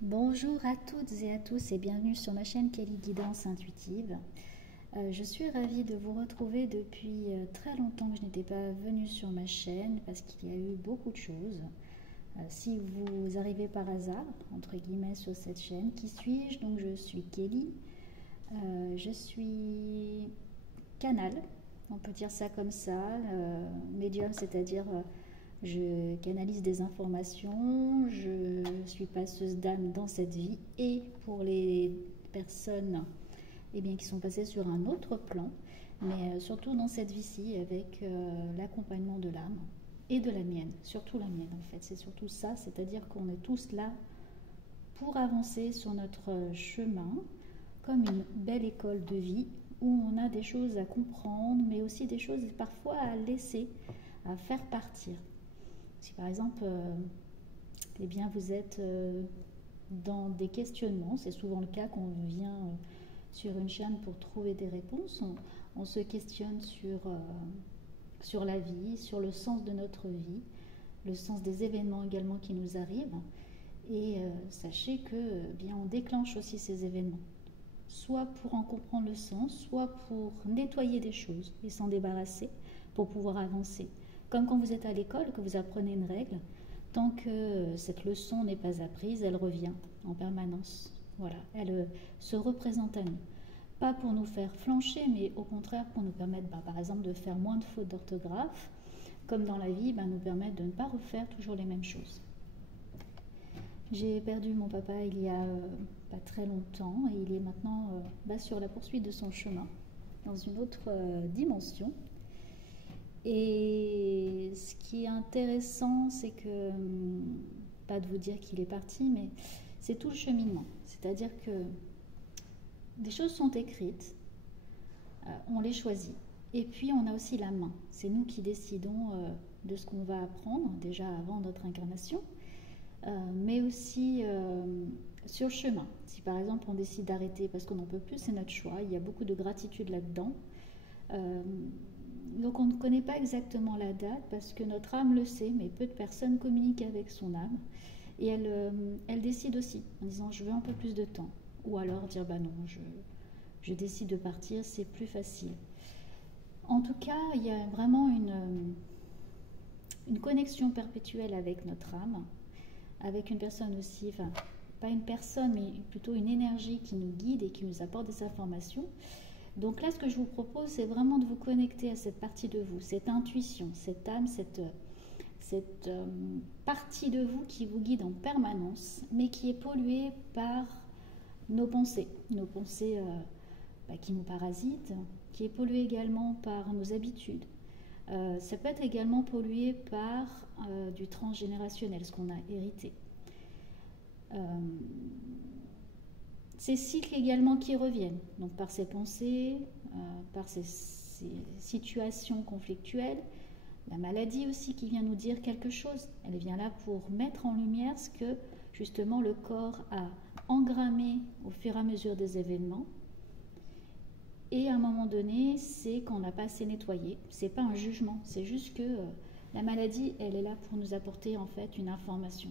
Bonjour à toutes et à tous et bienvenue sur ma chaîne Kelly Guidance Intuitive. Je suis ravie de vous retrouver depuis très longtemps que je n'étais pas venue sur ma chaîne parce qu'il y a eu beaucoup de choses. Si vous arrivez par hasard, entre guillemets, sur cette chaîne, qui suis-je? Donc je suis Kelly, je suis canal, on peut dire ça comme ça, médium, c'est-à-dire je canalise des informations, je suis passeuse d'âme dans cette vie et pour les personnes qui sont passées sur un autre plan, mais surtout dans cette vie-ci avec l'accompagnement de l'âme et de la mienne, surtout la mienne en fait, c'est surtout ça, c'est-à-dire qu'on est tous là pour avancer sur notre chemin comme une belle école de vie où on a des choses à comprendre, mais aussi des choses parfois à laisser, à faire partir. Si par exemple, vous êtes dans des questionnements, c'est souvent le cas quand on vient sur une chaîne pour trouver des réponses, on se questionne sur la vie, sur le sens de notre vie, le sens des événements également qui nous arrivent. Et sachez que on déclenche aussi ces événements, soit pour en comprendre le sens, soit pour nettoyer des choses et s'en débarrasser pour pouvoir avancer. Comme quand vous êtes à l'école, que vous apprenez une règle, tant que cette leçon n'est pas apprise, elle revient en permanence. Voilà, elle se représente à nous. Pas pour nous faire flancher, mais au contraire pour nous permettre, par exemple, de faire moins de fautes d'orthographe, comme dans la vie, nous permettre de ne pas refaire toujours les mêmes choses. J'ai perdu mon papa il y a pas très longtemps et il est maintenant sur la poursuite de son chemin, dans une autre dimension. Et ce qui est intéressant, c'est que, pas de vous dire qu'il est parti, mais c'est tout le cheminement. C'est-à-dire que des choses sont écrites, on les choisit. Et puis on a aussi la main. C'est nous qui décidons de ce qu'on va apprendre, déjà avant notre incarnation, mais aussi sur le chemin. Si par exemple on décide d'arrêter parce qu'on n'en peut plus, c'est notre choix. Il y a beaucoup de gratitude là-dedans. Donc on ne connaît pas exactement la date parce que notre âme le sait, mais peu de personnes communiquent avec son âme. Et elle décide aussi en disant je veux un peu plus de temps. Ou alors dire non, je décide de partir, c'est plus facile. En tout cas, il y a vraiment une connexion perpétuelle avec notre âme, avec une personne aussi, enfin pas une personne, mais plutôt une énergie qui nous guide et qui nous apporte des informations. Donc là, ce que je vous propose, c'est vraiment de vous connecter à cette partie de vous, cette intuition, cette âme, cette partie de vous qui vous guide en permanence, mais qui est polluée par nos pensées qui nous parasitent, qui est polluée également par nos habitudes. Ça peut être également pollué par du transgénérationnel, ce qu'on a hérité. Ces cycles également qui reviennent, donc par ces pensées, par ces situations conflictuelles, la maladie aussi qui vient nous dire quelque chose, elle vient là pour mettre en lumière ce que justement le corps a engrammé au fur et à mesure des événements. Et à un moment donné, c'est qu'on n'a pas assez nettoyé, c'est pas un jugement, c'est juste que la maladie, elle est là pour nous apporter en fait une information.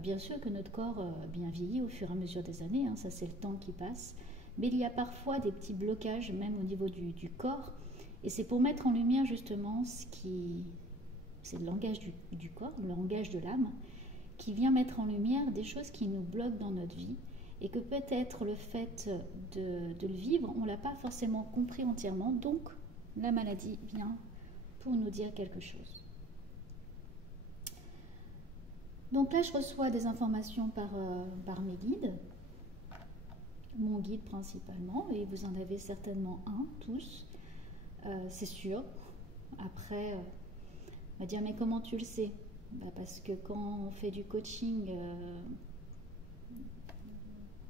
Bien sûr que notre corps bien vieillit au fur et à mesure des années, ça c'est le temps qui passe, mais il y a parfois des petits blocages même au niveau du corps, et c'est pour mettre en lumière justement c'est le langage du corps, le langage de l'âme, qui vient mettre en lumière des choses qui nous bloquent dans notre vie, et que peut-être le fait de le vivre, on ne l'a pas forcément compris entièrement, donc la maladie vient pour nous dire quelque chose. Donc là, je reçois des informations par mes guides, mon guide principalement, et vous en avez certainement un, tous, c'est sûr. Après, on va dire, mais comment tu le sais? Parce que quand on fait du coaching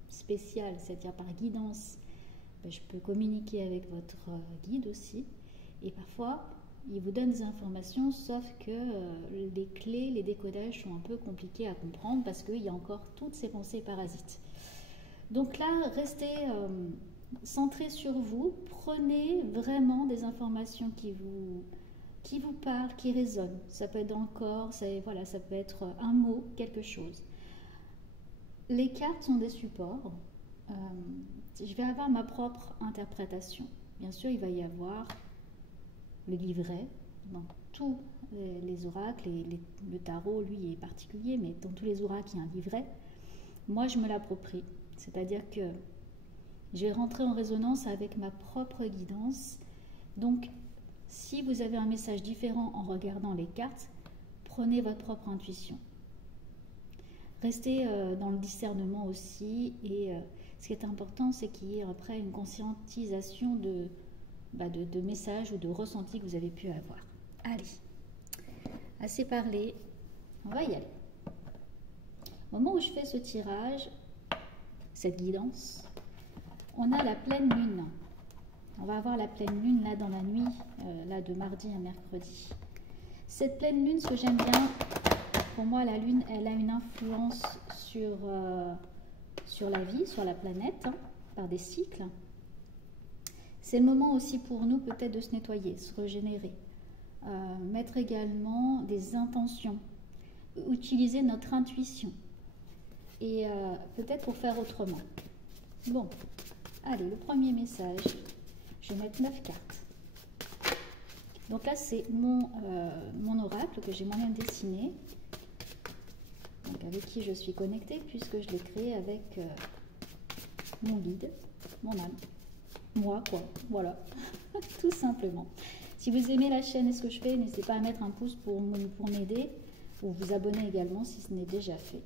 spécial, c'est-à-dire par guidance, je peux communiquer avec votre guide aussi, et parfois il vous donne des informations, sauf que les clés, les décodages sont un peu compliqués à comprendre parce qu'il y a encore toutes ces pensées parasites. Donc là, restez centré sur vous, prenez vraiment des informations qui vous parlent, qui résonnent. Ça peut être dans le corps, ça peut être un mot, quelque chose. Les cartes sont des supports. Je vais avoir ma propre interprétation. Bien sûr, il va y avoir le livret. Dans tous les oracles, le tarot, lui, est particulier, mais dans tous les oracles, il y a un livret. Moi, je me l'approprie. C'est-à-dire que je vais rentrer en résonance avec ma propre guidance. Donc, si vous avez un message différent en regardant les cartes, prenez votre propre intuition. Restez dans le discernement aussi. Et ce qui est important, c'est qu'il y ait après une conscientisation de messages ou de ressentis que vous avez pu avoir. Allez, assez parlé, on va y aller. Au moment où je fais ce tirage, cette guidance, on a la pleine lune. On va avoir la pleine lune là dans la nuit, là de mardi à mercredi. Cette pleine lune, ce que j'aime bien, pour moi la lune, elle a une influence sur la vie, sur la planète, hein, par des cycles. C'est le moment aussi pour nous peut-être de se nettoyer, se régénérer. Mettre également des intentions, utiliser notre intuition et peut-être pour faire autrement. Bon, allez, le premier message, je vais mettre 9 cartes. Donc là, c'est mon oracle que j'ai moi-même dessiné, donc avec qui je suis connectée puisque je l'ai créé avec mon guide, mon âme, moi quoi, voilà, tout simplement. Si vous aimez la chaîne et ce que je fais, n'hésitez pas à mettre un pouce pour m'aider ou vous abonner également si ce n'est déjà fait.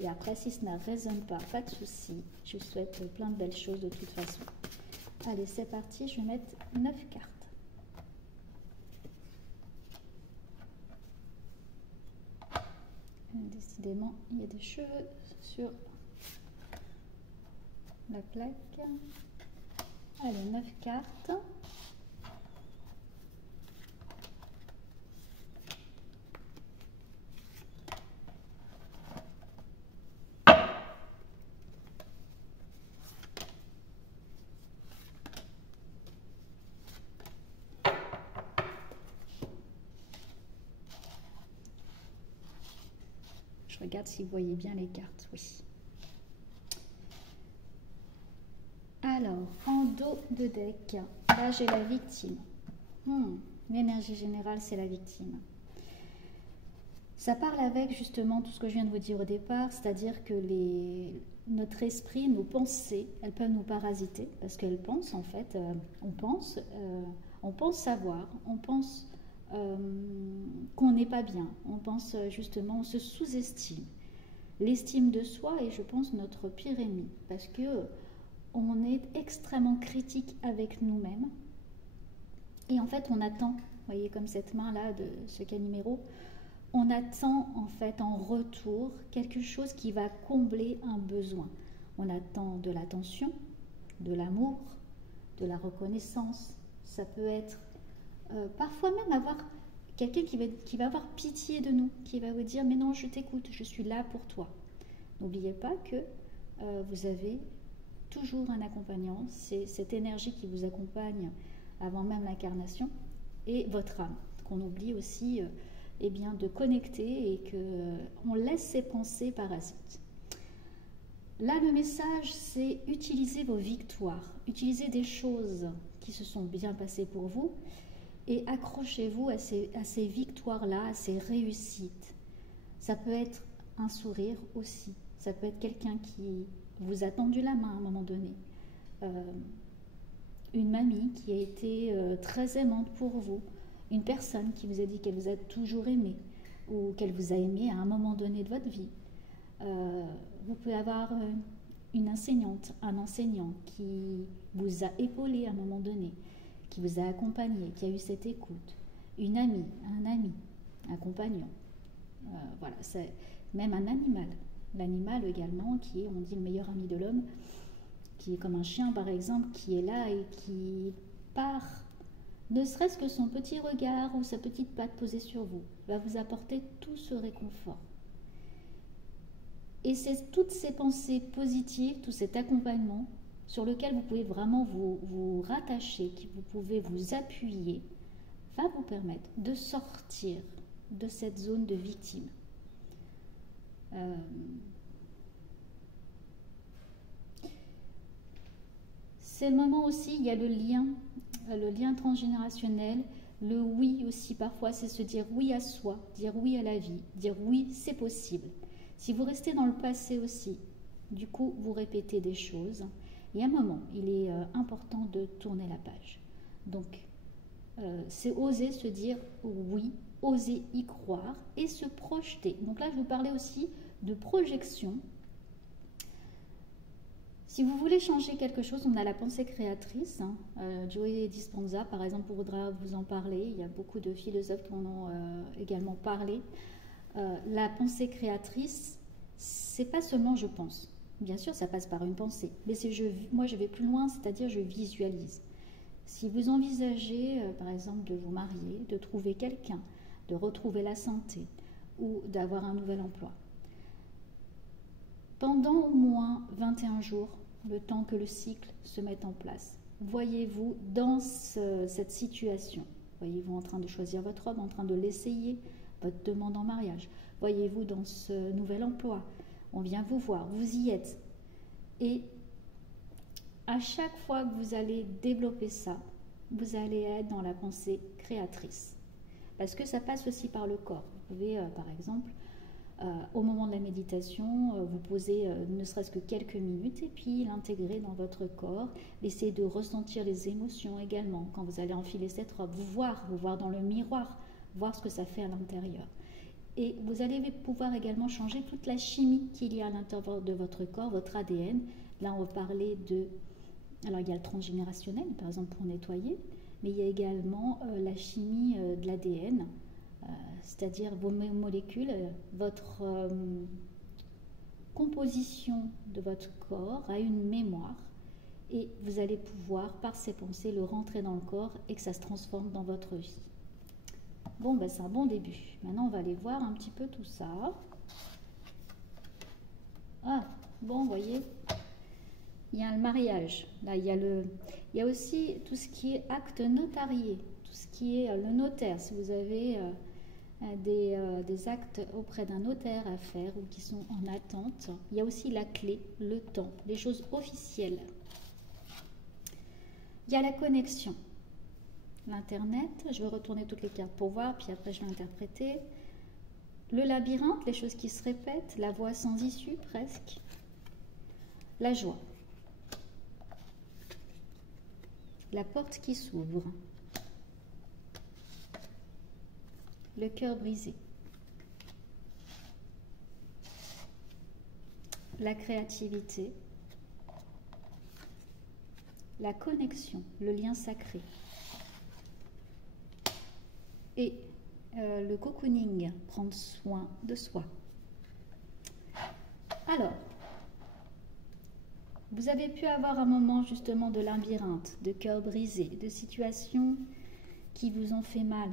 Et après, si ça ne résonne pas, pas de souci. Je vous souhaite plein de belles choses de toute façon. Allez, c'est parti. Je vais mettre 9 cartes. Décidément, il y a des cheveux sur la plaque. Allez, 9 cartes. Je regarde si vous voyez bien les cartes, oui. Alors, en dos de deck, là j'ai la victime. L'énergie générale, c'est la victime. Ça parle avec justement tout ce que je viens de vous dire au départ, c'est-à-dire que notre esprit, nos pensées, elles peuvent nous parasiter parce qu'elles pensent en fait, on pense savoir, on pense qu'on n'est pas bien, on pense justement, on se sous-estime. L'estime de soi est, je pense, notre pire ennemi parce que on est extrêmement critique avec nous-mêmes et en fait on attend, vous voyez comme cette main là de ce caniméro, on attend en fait en retour quelque chose qui va combler un besoin. On attend de l'attention, de l'amour, de la reconnaissance. Ça peut être parfois même avoir quelqu'un qui va avoir pitié de nous, qui va vous dire mais non, je t'écoute, je suis là pour toi. N'oubliez pas que vous avez toujours un accompagnant, c'est cette énergie qui vous accompagne avant même l'incarnation et votre âme, qu'on oublie aussi eh bien, de connecter et qu'on laisse ses pensées parasites. Là, le message, c'est utiliser vos victoires, utiliser des choses qui se sont bien passées pour vous et accrochez-vous à ces victoires-là, à ces réussites. Ça peut être un sourire aussi, ça peut être quelqu'un qui vous a tendu la main à un moment donné, une mamie qui a été très aimante pour vous, une personne qui vous a dit qu'elle vous a toujours aimé ou qu'elle vous a aimé à un moment donné de votre vie. Vous pouvez avoir une enseignante, un enseignant qui vous a épaulé à un moment donné, qui vous a accompagné, qui a eu cette écoute, une amie, un ami, un compagnon. Voilà, c'est même un animal. L'animal également qui est, on dit, le meilleur ami de l'homme, qui est comme un chien par exemple, qui est là et qui part, ne serait-ce que son petit regard ou sa petite patte posée sur vous, va vous apporter tout ce réconfort. Et c'est toutes ces pensées positives, tout cet accompagnement sur lequel vous pouvez vraiment vous rattacher, que vous pouvez vous appuyer, va vous permettre de sortir de cette zone de victime. C'est le moment aussi, il y a le lien transgénérationnel, le oui aussi parfois, c'est se dire oui à soi, dire oui à la vie, dire oui, c'est possible. Si vous restez dans le passé aussi, du coup, vous répétez des choses. Et à un moment, il est important de tourner la page. Donc, c'est oser se dire oui, oser y croire et se projeter. Donc là, je vous parlais aussi de projection. Si vous voulez changer quelque chose, on a la pensée créatrice. Joe Dispenza, par exemple, voudra vous en parler. Il y a beaucoup de philosophes qui en ont également parlé. La pensée créatrice, c'est pas seulement je pense. Bien sûr, ça passe par une pensée. Mais moi, je vais plus loin, c'est-à-dire je visualise. Si vous envisagez, par exemple, de vous marier, de trouver quelqu'un, de retrouver la santé ou d'avoir un nouvel emploi, pendant au moins 21 jours, le temps que le cycle se mette en place, voyez-vous dans cette situation, voyez-vous en train de choisir votre robe, en train de l'essayer, votre demande en mariage, voyez-vous dans ce nouvel emploi, on vient vous voir, vous y êtes. Et à chaque fois que vous allez développer ça, vous allez être dans la pensée créatrice. Parce que ça passe aussi par le corps. Vous pouvez, par exemple, au moment de la méditation, vous poser ne serait-ce que quelques minutes et puis l'intégrer dans votre corps. Essayez de ressentir les émotions également. Quand vous allez enfiler cette robe, vous voir dans le miroir, voir ce que ça fait à l'intérieur. Et vous allez pouvoir également changer toute la chimie qu'il y a à l'intérieur de votre corps, votre ADN. Là, on va parler de... Alors, il y a le transgénérationnel, par exemple, pour nettoyer, mais il y a également la chimie de l'ADN, c'est-à-dire vos molécules, votre composition de votre corps a une mémoire et vous allez pouvoir, par ces pensées, le rentrer dans le corps et que ça se transforme dans votre vie. Bon, ben, c'est un bon début. Maintenant, on va aller voir un petit peu tout ça. Ah, bon, vous voyez, il y a le mariage. Là, il y a aussi tout ce qui est acte notarié, tout ce qui est le notaire. Si vous avez des actes auprès d'un notaire à faire ou qui sont en attente, il y a aussi la clé, le temps, les choses officielles. Il y a la connexion. L'Internet, je vais retourner toutes les cartes pour voir, puis après je vais interpréter. Le labyrinthe, les choses qui se répètent, la voie sans issue presque. La joie. La porte qui s'ouvre. Le cœur brisé. La créativité. La connexion, le lien sacré. Et le cocooning, prendre soin de soi. Alors, vous avez pu avoir un moment justement de labyrinthe, de cœur brisé, de situations qui vous ont fait mal.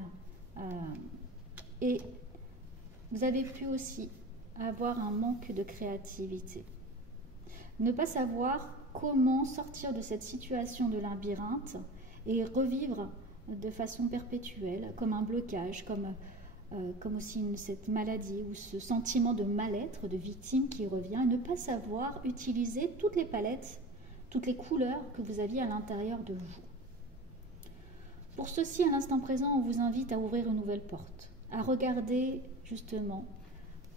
Et vous avez pu aussi avoir un manque de créativité. Ne pas savoir comment sortir de cette situation de labyrinthe et revivre de façon perpétuelle, comme un blocage, comme aussi cette maladie ou ce sentiment de mal-être, de victime qui revient, et ne pas savoir utiliser toutes les palettes, toutes les couleurs que vous aviez à l'intérieur de vous. Pour ceci, à l'instant présent, on vous invite à ouvrir une nouvelle porte, à regarder justement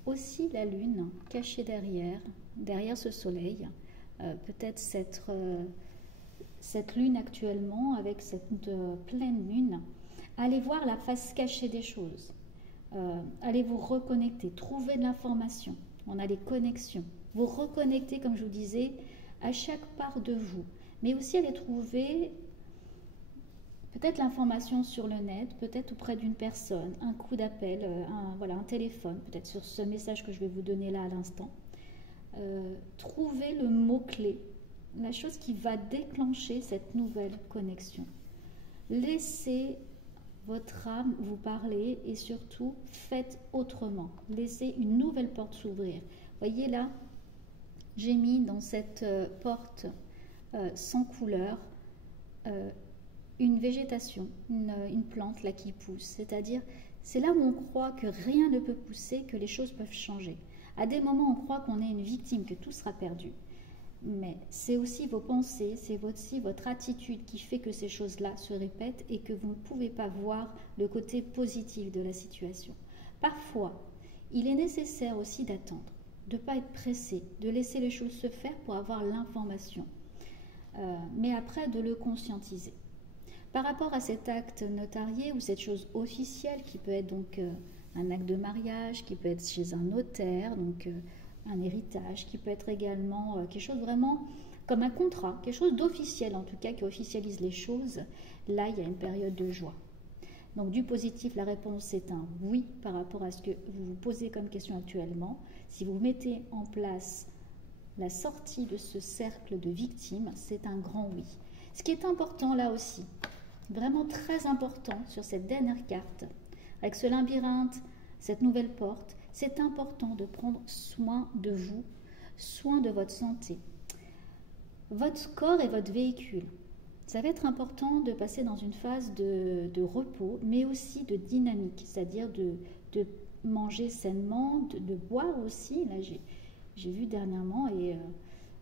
aussi la lune cachée derrière ce soleil, peut-être cette lune actuellement avec cette pleine lune. Allez voir la face cachée des choses. Allez vous reconnecter, trouver de l'information. On a les connexions. Vous reconnecter, comme je vous disais, à chaque part de vous. Mais aussi aller trouver peut-être l'information sur le net, peut-être auprès d'une personne, un coup d'appel, un téléphone, peut-être sur ce message que je vais vous donner là à l'instant. Trouvez le mot-clé, la chose qui va déclencher cette nouvelle connexion. Laissez votre âme vous parler et surtout faites autrement. Laissez une nouvelle porte s'ouvrir. Voyez là, j'ai mis dans cette porte sans couleur une végétation, une plante là qui pousse. C'est-à-dire, c'est là où on croit que rien ne peut pousser, que les choses peuvent changer. À des moments, on croit qu'on est une victime, que tout sera perdu. Mais c'est aussi vos pensées, c'est aussi votre attitude qui fait que ces choses-là se répètent et que vous ne pouvez pas voir le côté positif de la situation. Parfois, il est nécessaire aussi d'attendre, de ne pas être pressé, de laisser les choses se faire pour avoir l'information, mais après de le conscientiser. Par rapport à cet acte notarié ou cette chose officielle qui peut être donc un acte de mariage, qui peut être chez un notaire, donc un héritage, qui peut être également quelque chose vraiment comme un contrat, quelque chose d'officiel en tout cas, qui officialise les choses, là il y a une période de joie. Donc du positif, la réponse est un oui par rapport à ce que vous vous posez comme question actuellement. Si vous mettez en place la sortie de ce cercle de victimes, c'est un grand oui. Ce qui est important là aussi, vraiment très important sur cette dernière carte, avec ce labyrinthe, cette nouvelle porte, c'est important de prendre soin de vous, soin de votre santé. Votre corps est votre véhicule. Ça va être important de passer dans une phase de repos, mais aussi de dynamique, c'est-à-dire de manger sainement, de boire aussi. Là, j'ai vu dernièrement et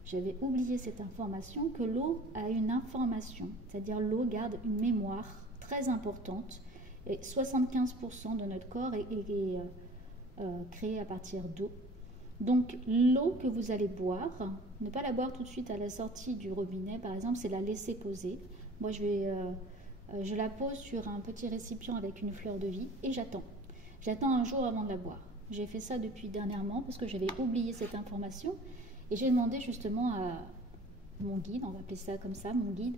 j'avais oublié cette information, que l'eau a une information, c'est-à-dire l'eau garde une mémoire très importante et 75% de notre corps est créé à partir d'eau. Donc l'eau que vous allez boire, ne pas la boire tout de suite à la sortie du robinet par exemple, c'est la laisser poser. Moi je la pose sur un petit récipient avec une fleur de vie et j'attends. J'attends un jour avant de la boire. J'ai fait ça depuis dernièrement parce que j'avais oublié cette information et j'ai demandé justement à mon guide, on va appeler ça comme ça, mon guide,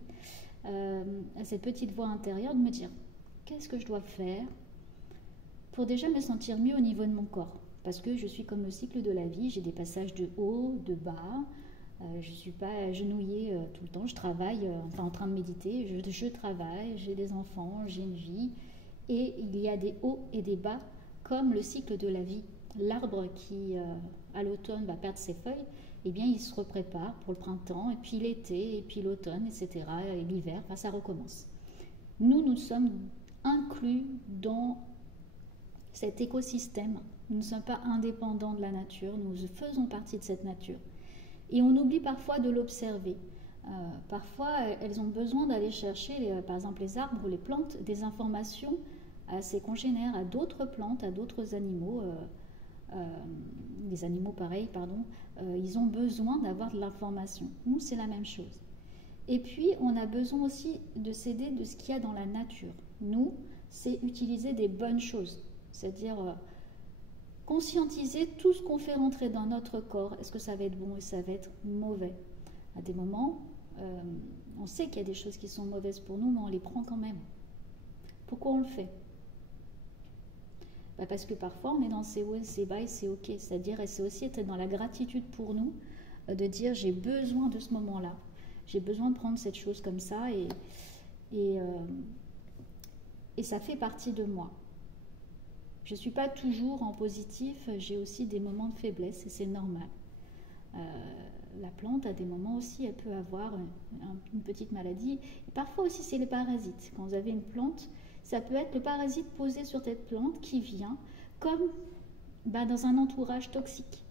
à cette petite voix intérieure de me dire qu'est-ce que je dois faire pour déjà me sentir mieux au niveau de mon corps. Parce que je suis comme le cycle de la vie, j'ai des passages de haut, de bas, je ne suis pas agenouillée tout le temps, je travaille, en train de méditer, je travaille, j'ai des enfants, j'ai une vie, et il y a des hauts et des bas, comme le cycle de la vie. L'arbre qui, à l'automne, va perdre ses feuilles, eh bien, il se reprépare pour le printemps, et puis l'été, et puis l'automne, etc., et l'hiver, enfin, ça recommence. Nous sommes inclus dans cet écosystème. Nous ne sommes pas indépendants de la nature, nous faisons partie de cette nature. Et on oublie parfois de l'observer. Parfois, elles ont besoin d'aller chercher, par exemple les arbres ou les plantes, des informations à ses congénères, à d'autres plantes, à d'autres animaux. Les animaux pareils, pardon, ils ont besoin d'avoir de l'information. Nous, c'est la même chose. Et puis, on a besoin aussi de s'aider de ce qu'il y a dans la nature. Nous, c'est utiliser des bonnes choses, c'est-à-dire conscientiser tout ce qu'on fait rentrer dans notre corps. Est-ce que ça va être bon et ça va être mauvais? À des moments, on sait qu'il y a des choses qui sont mauvaises pour nous, mais on les prend quand même. Pourquoi on le fait? Parce que parfois, on est dans ces hauts et ces bas et c'est ok. C'est-à-dire, et c'est aussi être dans la gratitude pour nous, de dire j'ai besoin de ce moment-là. J'ai besoin de prendre cette chose comme ça et ça fait partie de moi. Je ne suis pas toujours en positif, j'ai aussi des moments de faiblesse et c'est normal. La plante, à des moments aussi, elle peut avoir une petite maladie. Et parfois aussi, c'est les parasites. Quand vous avez une plante, ça peut être le parasite posé sur cette plante qui vient comme dans un entourage toxique.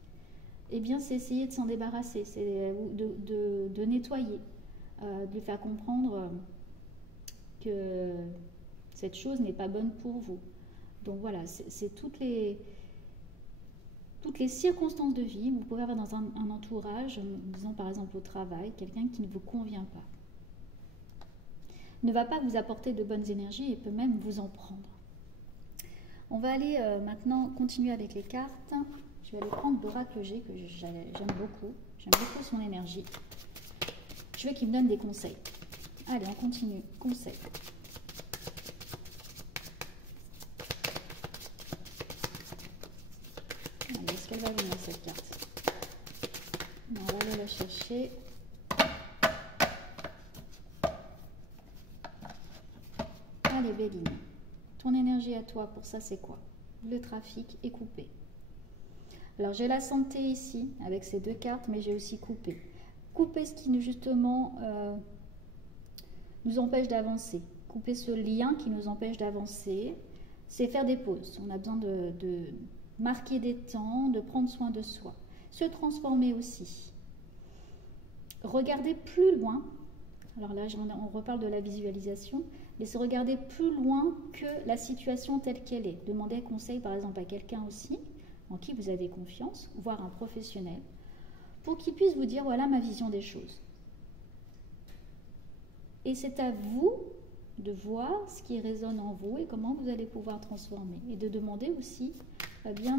Eh bien, c'est essayer de s'en débarrasser, c'est de nettoyer, de lui faire comprendre que cette chose n'est pas bonne pour vous. Donc voilà, c'est toutes les circonstances de vie. Vous pouvez avoir dans un entourage, disons par exemple au travail, quelqu'un qui ne vous convient pas. Ne va pas vous apporter de bonnes énergies et peut même vous en prendre. On va aller maintenant continuer avec les cartes. Je vais aller prendre l'oracle G que j'aime beaucoup. J'aime beaucoup son énergie. Je veux qu'il me donne des conseils. Allez, on continue. Conseils. Est-ce qu'elle va venir cette carte? On va aller la chercher. Allez Béline, ton énergie à toi pour ça c'est quoi? Le trafic est coupé. Alors j'ai la santé ici avec ces deux cartes, mais j'ai aussi coupé. Couper ce qui justement nous empêche d'avancer. Couper ce lien qui nous empêche d'avancer, c'est faire des pauses. On a besoin de marquer des temps, de prendre soin de soi. Se transformer aussi. Regardez plus loin. Alors là, on reparle de la visualisation, mais se regarder plus loin que la situation telle qu'elle est. Demandez conseil, par exemple, à quelqu'un aussi, en qui vous avez confiance, voire un professionnel, pour qu'il puisse vous dire, voilà ma vision des choses. Et c'est à vous de voir ce qui résonne en vous et comment vous allez pouvoir transformer. Et de demander aussi bien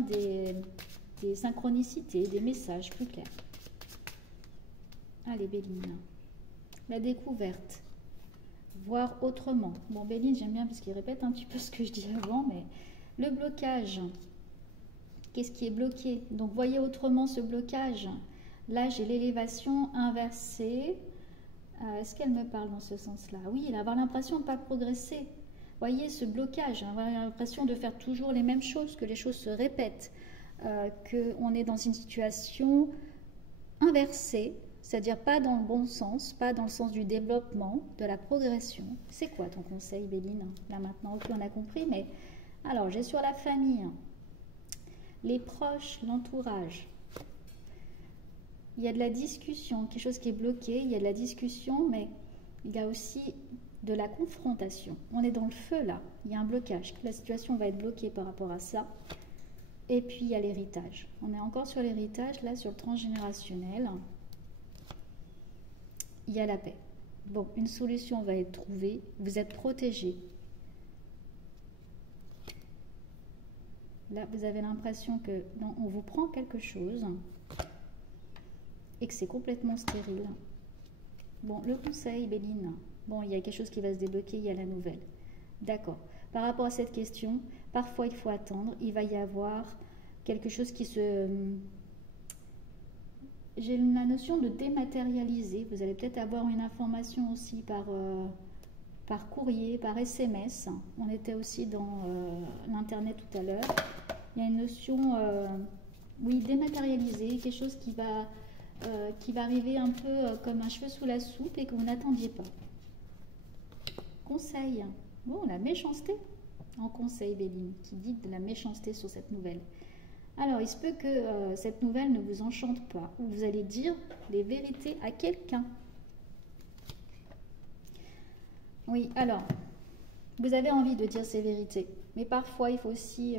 des synchronicités, des messages plus clairs. Allez, Béline. La découverte. Voir autrement. Bon, Béline, j'aime bien parce qu'il répète un petit peu ce que je dis avant, mais le blocage. Qu'est-ce qui est bloqué? Donc, voyez autrement ce blocage. Là, j'ai l'élévation inversée. Est-ce qu'elle me parle dans ce sens-là? Oui, avoir l'impression de ne pas progresser. Voyez ce blocage, avoir l'impression de faire toujours les mêmes choses, que les choses se répètent, qu'on est dans une situation inversée, c'est-à-dire pas dans le bon sens, pas dans le sens du développement, de la progression. C'est quoi ton conseil, Béline? Là maintenant, ok, on a compris, mais alors j'ai sur la famille, les proches, l'entourage. Il y a de la discussion, quelque chose qui est bloqué, il y a de la discussion, mais il y a aussi de la confrontation. On est dans le feu là, il y a un blocage. La situation va être bloquée par rapport à ça. Et puis il y a l'héritage. On est encore sur l'héritage, là sur le transgénérationnel. Il y a la paix. Bon, une solution va être trouvée, vous êtes protégé. Là, vous avez l'impression que non, on vous prend quelque chose et que c'est complètement stérile. Bon, le conseil, Béline. Bon, il y a quelque chose qui va se débloquer, il y a la nouvelle. D'accord. Par rapport à cette question, parfois il faut attendre. Il va y avoir quelque chose qui se... J'ai la notion de dématérialiser. Vous allez peut-être avoir une information aussi par courrier, par SMS. On était aussi dans l'Internet tout à l'heure. Il y a une notion, oui, dématérialiser, quelque chose qui va arriver un peu comme un cheveu sous la soupe et que vous n'attendiez pas. Conseil. Oh, la méchanceté en conseil, Béline, qui dit de la méchanceté sur cette nouvelle. Alors, il se peut que cette nouvelle ne vous enchante pas, ou vous allez dire les vérités à quelqu'un. Oui, alors, vous avez envie de dire ces vérités, mais parfois, il faut aussi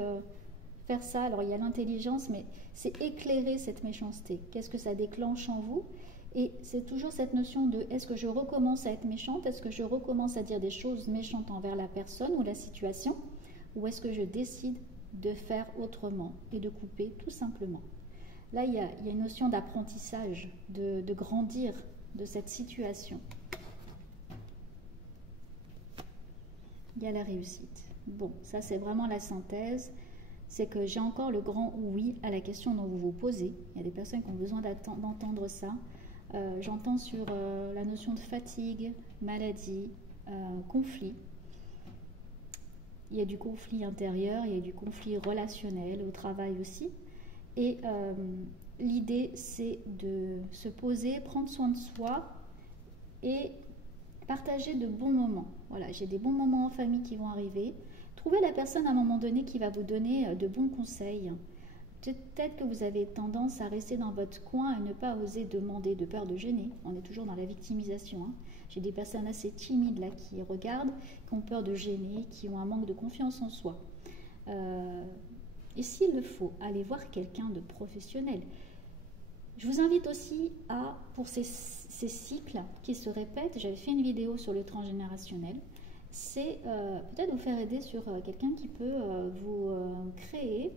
faire ça. Alors, il y a l'intelligence, mais c'est éclairer cette méchanceté. Qu'est-ce que ça déclenche en vous? Et c'est toujours cette notion de est-ce que je recommence à être méchante? Est-ce que je recommence à dire des choses méchantes envers la personne ou la situation? Ou est-ce que je décide de faire autrement et de couper tout simplement? Là, il y a une notion d'apprentissage, de grandir de cette situation. Il y a la réussite. Bon, ça c'est vraiment la synthèse. C'est que j'ai encore le grand oui à la question dont vous vous posez. Il y a des personnes qui ont besoin d'entendre ça. J'entends sur la notion de fatigue, maladie, conflit. Il y a du conflit intérieur, il y a du conflit relationnel, au travail aussi. Et l'idée, c'est de se poser, prendre soin de soi et partager de bons moments. Voilà, j'ai des bons moments en famille qui vont arriver. Trouvez la personne à un moment donné qui va vous donner de bons conseils. Peut-être que vous avez tendance à rester dans votre coin et ne pas oser demander de peur de gêner. On est toujours dans la victimisation. Hein. J'ai des personnes assez timides là qui regardent, qui ont peur de gêner, qui ont un manque de confiance en soi. Et s'il le faut, allez voir quelqu'un de professionnel. Je vous invite aussi à, pour ces cycles qui se répètent, j'avais fait une vidéo sur le transgénérationnel, c'est peut-être vous faire aider sur quelqu'un qui peut vous créer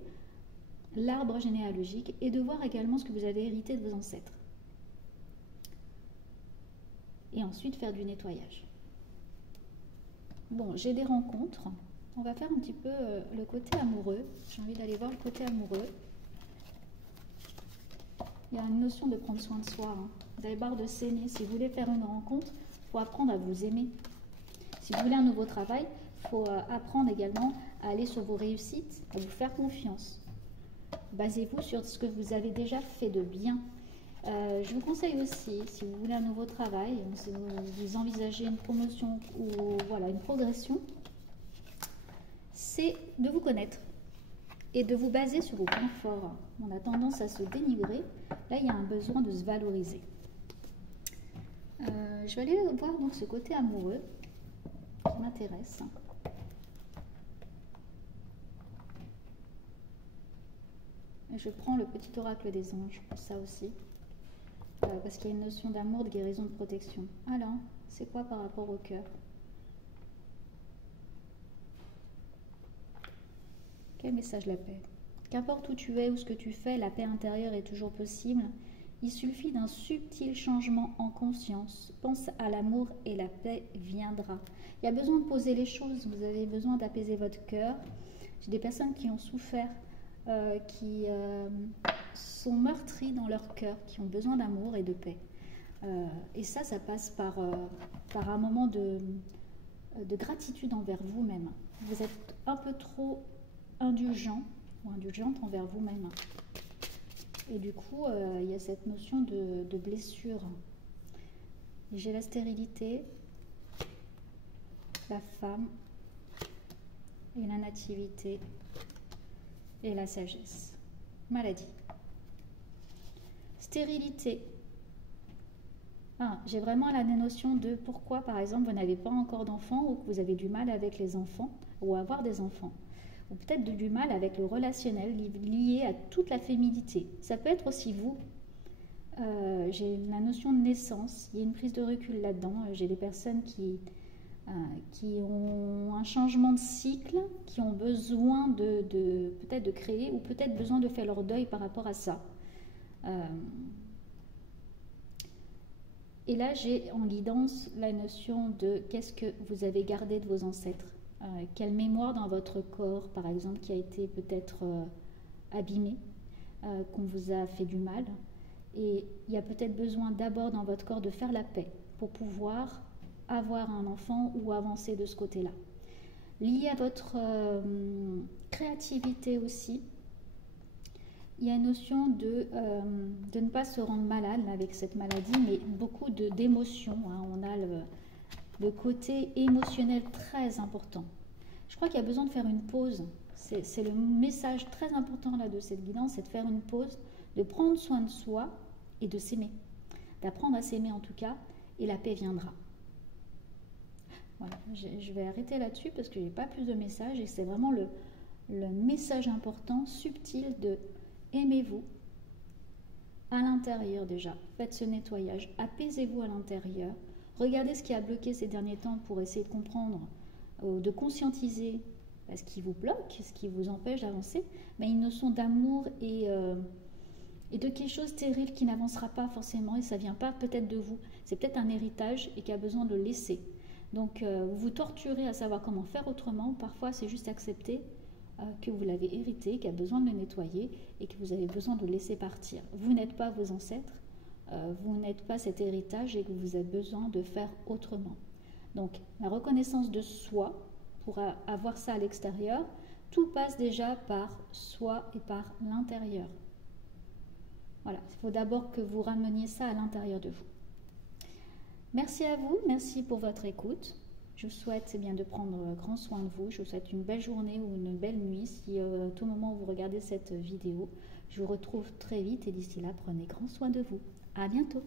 l'arbre généalogique et de voir également ce que vous avez hérité de vos ancêtres. Et ensuite faire du nettoyage. Bon, j'ai des rencontres. On va faire un petit peu le côté amoureux. J'ai envie d'aller voir le côté amoureux. Il y a une notion de prendre soin de soi. Hein. Vous avez barre de s'aimer. Si vous voulez faire une rencontre, il faut apprendre à vous aimer. Si vous voulez un nouveau travail, il faut apprendre également à aller sur vos réussites, à vous faire confiance. Basez-vous sur ce que vous avez déjà fait de bien. Je vous conseille aussi, si vous voulez un nouveau travail, si vous envisagez une promotion ou voilà, une progression, c'est de vous connaître et de vous baser sur vos points forts. On a tendance à se dénigrer. Là, il y a un besoin de se valoriser. Je vais aller voir donc ce côté amoureux qui m'intéresse. Et je prends le petit oracle des anges pour ça aussi. Parce qu'il y a une notion d'amour, de guérison, de protection. Alors, c'est quoi par rapport au cœur? Quel message la paix? Qu'importe où tu es ou ce que tu fais, la paix intérieure est toujours possible. Il suffit d'un subtil changement en conscience. Pense à l'amour et la paix viendra. Il y a besoin de poser les choses. Vous avez besoin d'apaiser votre cœur. J'ai des personnes qui ont souffert, qui sont meurtries dans leur cœur, qui ont besoin d'amour et de paix. Et ça passe par un moment de gratitude envers vous-même. Vous êtes un peu trop indulgent ou indulgente envers vous-même. Et du coup, il y a cette notion de blessure. J'ai la stérilité, la femme, et la nativité, et la sagesse. Maladie. Stérilité. J'ai vraiment la notion de pourquoi, par exemple, vous n'avez pas encore d'enfants ou que vous avez du mal avec les enfants ou avoir des enfants. Ou peut-être du mal avec le relationnel lié à toute la féminité. Ça peut être aussi vous. J'ai la notion de naissance, il y a une prise de recul là-dedans. J'ai des personnes qui ont un changement de cycle, qui ont besoin peut-être de créer ou peut-être besoin de faire leur deuil par rapport à ça. Et là, j'ai en guidance la notion de qu'est-ce que vous avez gardé de vos ancêtres. Quelle mémoire dans votre corps, par exemple, qui a été peut-être abîmée, qu'on vous a fait du mal. Et il y a peut-être besoin d'abord dans votre corps de faire la paix pour pouvoir avoir un enfant ou avancer de ce côté-là. Lié à votre créativité aussi, il y a une notion de ne pas se rendre malade avec cette maladie, mais beaucoup d'émotions. On a le côté émotionnel très important. Je crois qu'il y a besoin de faire une pause. C'est le message très important là de cette guidance, c'est de faire une pause, de prendre soin de soi et de s'aimer. D'apprendre à s'aimer en tout cas, et la paix viendra. Voilà, je vais arrêter là-dessus parce que je n'ai pas plus de messages et c'est vraiment le message important, subtil de aimez-vous à l'intérieur déjà. Faites ce nettoyage, apaisez-vous à l'intérieur. Regardez ce qui a bloqué ces derniers temps pour essayer de comprendre, de conscientiser ce qui vous bloque, ce qui vous empêche d'avancer. Mais une notion d'amour et de quelque chose de terrible qui n'avancera pas forcément et ça ne vient pas peut-être de vous. C'est peut-être un héritage et qui a besoin de le laisser. Donc vous vous torturez à savoir comment faire autrement. Parfois c'est juste accepter que vous l'avez hérité, qu'il y a besoin de le nettoyer et que vous avez besoin de le laisser partir. Vous n'êtes pas vos ancêtres. Vous n'êtes pas cet héritage et que vous avez besoin de faire autrement. Donc, la reconnaissance de soi, pour avoir ça à l'extérieur, tout passe déjà par soi et par l'intérieur. Voilà, il faut d'abord que vous rameniez ça à l'intérieur de vous. Merci à vous, merci pour votre écoute. Je vous souhaite bien de prendre grand soin de vous. Je vous souhaite une belle journée ou une belle nuit. Si à tout moment vous regardez cette vidéo, je vous retrouve très vite et d'ici là, prenez grand soin de vous. À bientôt.